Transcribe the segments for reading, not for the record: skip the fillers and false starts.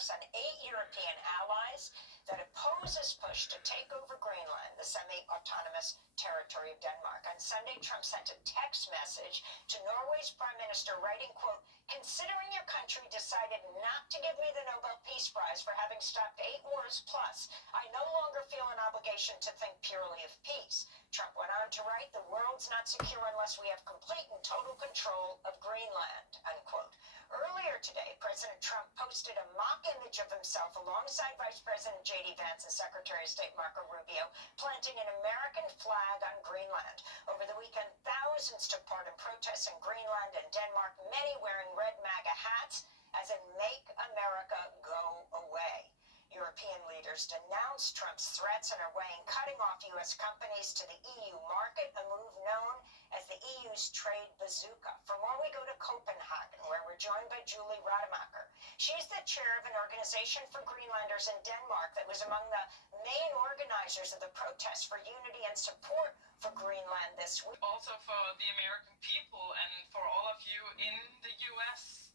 tariffs on 8 European allies that oppose his push to take over Greenland, the semi-autonomous territory of Denmark. On Sunday, Trump sent a text message to Norway's prime minister writing, quote, "Considering your country decided not to give me the Nobel Peace Prize for having stopped 8 wars plus, I no longer feel an obligation to think purely of peace." Trump went on to write, "The world's not secure unless we have complete and total control of Greenland," unquote. Earlier today, President Trump posted a mock image of himself alongside Vice President J.D. Vance and Secretary of State Marco Rubio, planting an American flag on Greenland. Over the weekend, thousands took part in protests in Greenland and Denmark, many wearing red MAGA hats, as in "Make America Go Away." European leaders denounced Trump's threats and are weighing cutting off U.S. companies to the EU market, a move known as the EU's trade bazooka. For more, we go to Copenhagen, where we're joined by Julie Rademacher. She's the chair of an organization for Greenlanders in Denmark that was among the main organizers of the protests for unity and support for Greenland this week. Also for the American people and for all of you in the U.S.,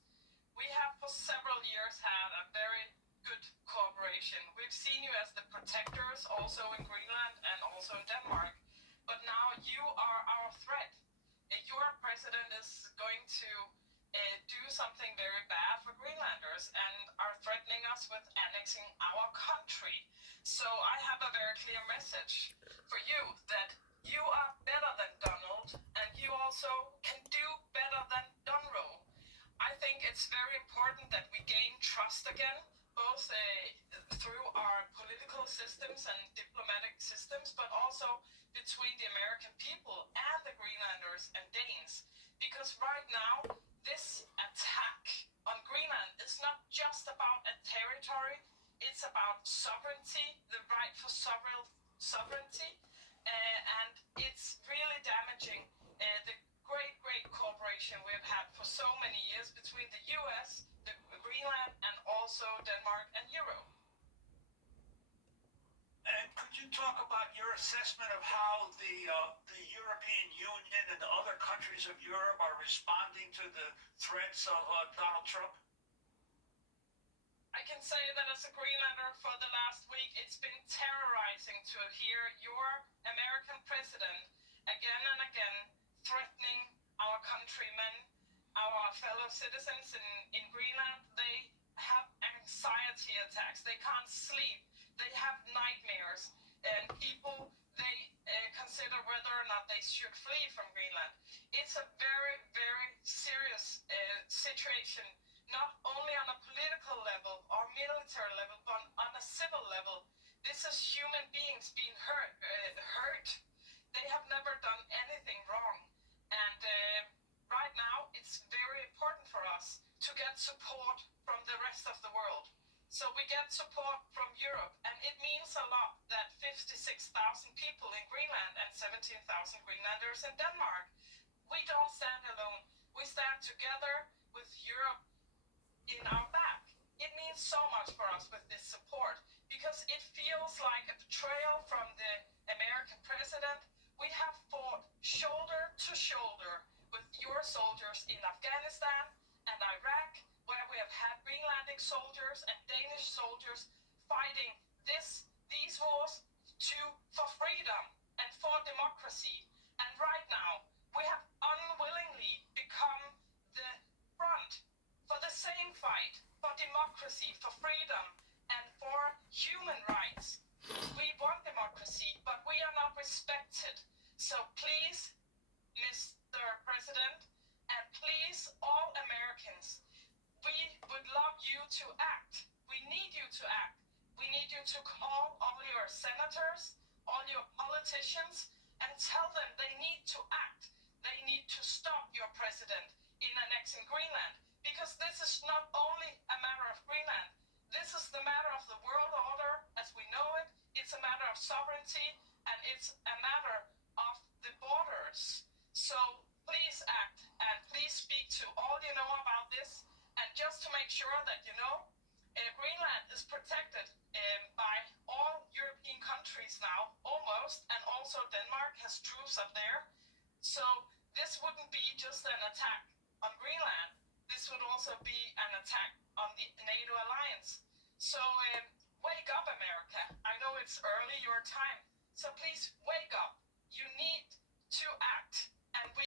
we have for several years had a very good cooperation. We've seen you as the protectors also in Greenland and also in Denmark, but now you are our threat. Your president is going to do something very bad for Greenlanders and are threatening us with annexing our country. So I have a very clear message for you that you are better than Donald and you also can do better than Donroe. I think it's very important that we gain trust again, both through our political systems and diplomatic systems, but also between the American people and the Greenlanders and Danes. Because right now, this attack on Greenland is not just about a territory, it's about sovereignty, the right for sovereignty, and it's really damaging the great cooperation we've had for so many years between the US, the Greenland, and also Denmark and Europe. And could you talk about your assessment of how the European Union and the other countries of Europe are responding to the threats of Donald Trump? I can say that as a Greenlander for the last week, it's been terrorizing to hear your American president again and again threatening our countrymen, our fellow citizens in Greenland. They have anxiety attacks. They can't sleep. They have nightmares. And people, they consider whether or not they should flee from Greenland. It's a very, very serious situation, not only on a political level or military level, but on a civil level. This is human beings being hurt. They have never done anything wrong. And right now, it's very important for us to get support from the rest of the world. So we get support from Europe, and it means a lot that 56,000 people in Greenland and 17,000 Greenlanders in Denmark. We don't stand alone. We stand together with Europe in our back. It means so much for us with this support because it feels like a betrayal from the American president. We have fought shoulder to shoulder with your soldiers in Afghanistan and Iraq, where we have had Greenlandic soldiers and Danish soldiers fighting these wars for freedom and for democracy. And right now, we have unwillingly become the front for the same fight for democracy, for freedom, and for human rights. We want democracy, but we are not respected. So please, Mr. President, and please, all Americans, we would love you to act. We need you to act. We need you to call all your senators, all your politicians, and tell them they need to act. They need to stop your president in annexing Greenland. Because this is not only a matter of Greenland. This is the matter of the world order as we know it. It's a matter of sovereignty, and it's a matter of the borders. So please act, and please speak to all you know about this. And just to make sure that you know, Greenland is protected by all European countries now, almost, and also Denmark has troops up there. So this wouldn't be just an attack on Greenland. This would also be an attack on the NATO alliance. So wake up, America. I know it's early your time. So please wake up.